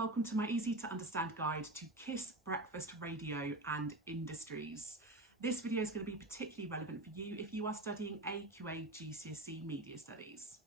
welcome to my easy to understand guide to KISS breakfast radio and industries. This video is going to be particularly relevant for you if you are studying AQA GCSE Media Studies.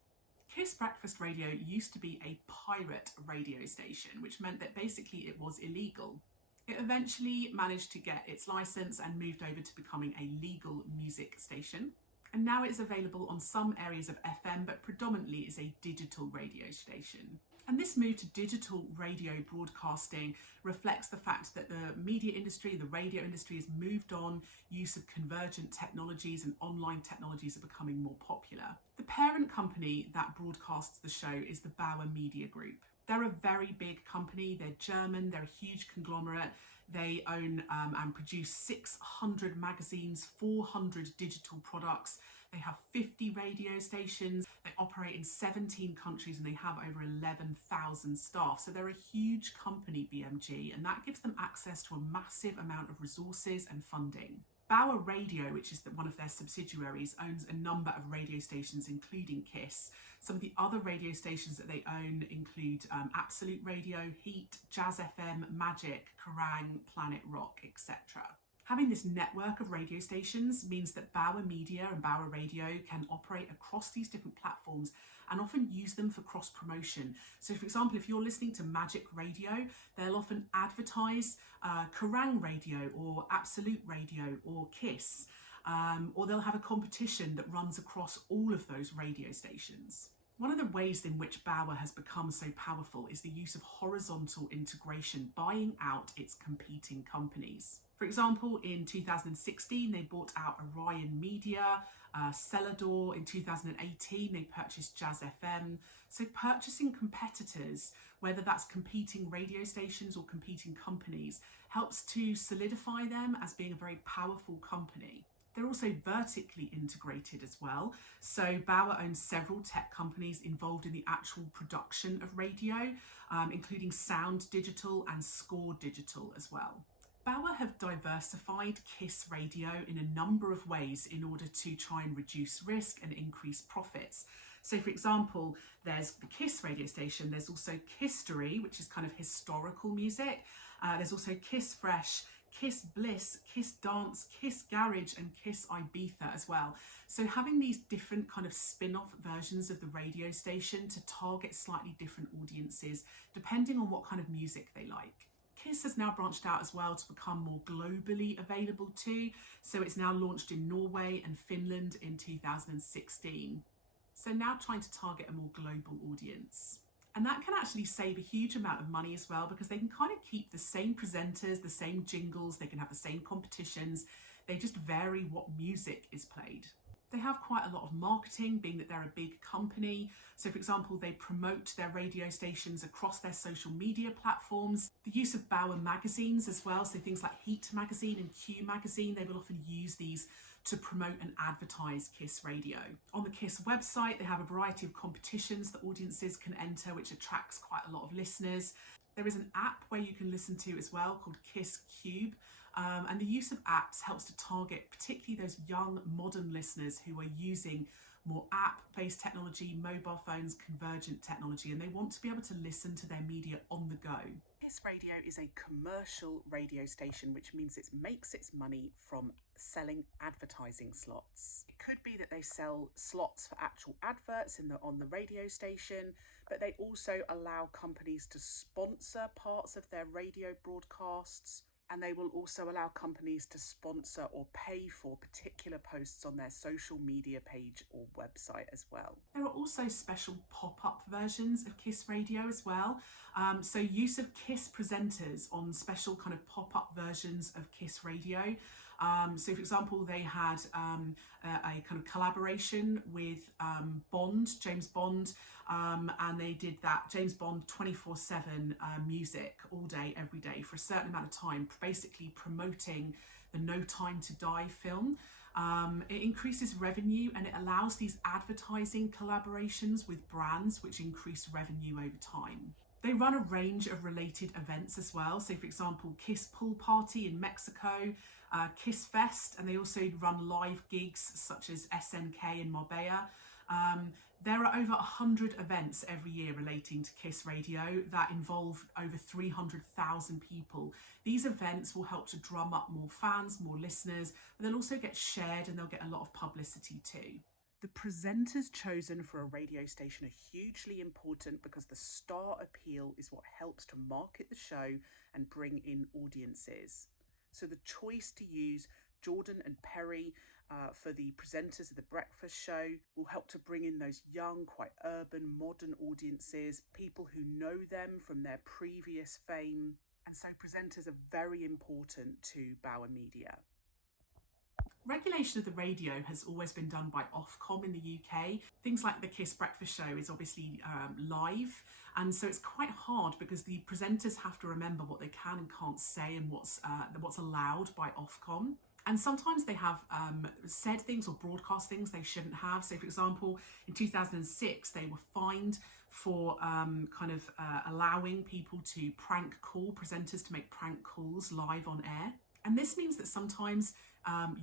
KISS breakfast radio used to be a pirate radio station, which meant that basically it was illegal. It eventually managed to get its license and moved over to becoming a legal music station. And now it's available on some areas of FM, but predominantly is a digital radio station. And this move to digital radio broadcasting reflects the fact that the media industry, the radio industry has moved on, use of convergent technologies and online technologies are becoming more popular. The parent company that broadcasts the show is the Bauer Media Group. They're a very big company, they're German, they're a huge conglomerate. They own and produce 600 magazines, 400 digital products. They have 50 radio stations. They operate in 17 countries and they have over 11,000 staff. So they're a huge company, BMG, and that gives them access to a massive amount of resources and funding. Bauer Radio, which is one of their subsidiaries, owns a number of radio stations, including KISS. Some of the other radio stations that they own include Absolute Radio, Heat, Jazz FM, Magic, Kerrang, Planet Rock, etc. Having this network of radio stations means that Bauer Media and Bauer Radio can operate across these different platforms and often use them for cross-promotion. So for example, if you're listening to Magic Radio, they'll often advertise Kerrang Radio or Absolute Radio or KISS, or they'll have a competition that runs across all of those radio stations. One of the ways in which Bauer has become so powerful is the use of horizontal integration, buying out its competing companies. For example, in 2016, they bought out Orion Media, Celador. In 2018, they purchased Jazz FM. So purchasing competitors, whether that's competing radio stations or competing companies, helps to solidify them as being a very powerful company. They're also vertically integrated as well. So Bauer owns several tech companies involved in the actual production of radio, including Sound Digital and Score Digital as well. Bauer have diversified KISS Radio in a number of ways in order to try and reduce risk and increase profits. So for example, there's the KISS radio station, there's also Kisstory, which is kind of historical music. There's also KISS Fresh, KISS Bliss, KISS Dance, KISS Garage and KISS Ibiza as well. So having these different kind of spin-off versions of the radio station to target slightly different audiences depending on what kind of music they like. KISS has now branched out as well to become more globally available too. So it's now launched in Norway and Finland in 2016. So now trying to target a more global audience. And that can actually save a huge amount of money as well, because they can kind of keep the same presenters, the same jingles, they can have the same competitions, they just vary what music is played. They have quite a lot of marketing, being that they're a big company. So for example, they promote their radio stations across their social media platforms. The use of Bauer magazines as well, so things like Heat magazine and Q magazine, they will often use these to promote and advertise KISS Radio. On the KISS website, they have a variety of competitions that audiences can enter, which attracts quite a lot of listeners. There is an app where you can listen to as well called KISS Cube. And the use of apps helps to target particularly those young modern listeners who are using more app-based technology, mobile phones, convergent technology, and they want to be able to listen to their media on the go. KISS Radio is a commercial radio station, which means it makes its money from selling advertising slots. It could be that they sell slots for actual adverts on the radio station, but they also allow companies to sponsor parts of their radio broadcasts. And they will also allow companies to sponsor or pay for particular posts on their social media page or website as well. There are also special pop-up versions of KISS Radio as well. So use of KISS presenters on special kind of pop-up versions of KISS Radio. So for example, they had a kind of collaboration with James Bond, and they did that James Bond 24/7 music all day, every day for a certain amount of time, basically promoting the No Time to Die film. It increases revenue and it allows these advertising collaborations with brands which increase revenue over time. They run a range of related events as well. So for example, KISS Pool Party in Mexico, KISS Fest, and they also run live gigs such as SNK in Marbella. There are over 100 events every year relating to KISS Radio that involve over 300,000 people. These events will help to drum up more fans, more listeners, but they'll also get shared and they'll get a lot of publicity too. The presenters chosen for a radio station are hugely important because the star appeal is what helps to market the show and bring in audiences. So the choice to use Jordan and Perry for the presenters of the breakfast show will help to bring in those young, quite urban, modern audiences, people who know them from their previous fame. And so presenters are very important to Bauer Media. Regulation of the radio has always been done by Ofcom in the UK. Things like the KISS breakfast show is obviously live, and so it's quite hard because the presenters have to remember what they can and can't say and what's allowed by Ofcom. And sometimes they have said things or broadcast things they shouldn't have. So, for example, in 2006, they were fined for allowing people to prank call, presenters to make prank calls live on air. And this means that sometimes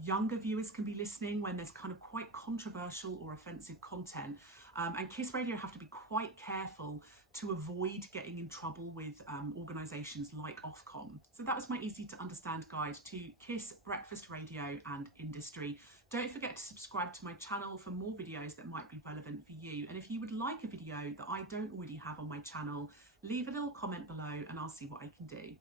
younger viewers can be listening when there's kind of quite controversial or offensive content. And KISS Radio have to be quite careful to avoid getting in trouble with organisations like Ofcom. So that was my easy to understand guide to KISS breakfast radio and industry. Don't forget to subscribe to my channel for more videos that might be relevant for you. And if you would like a video that I don't already have on my channel, leave a little comment below and I'll see what I can do.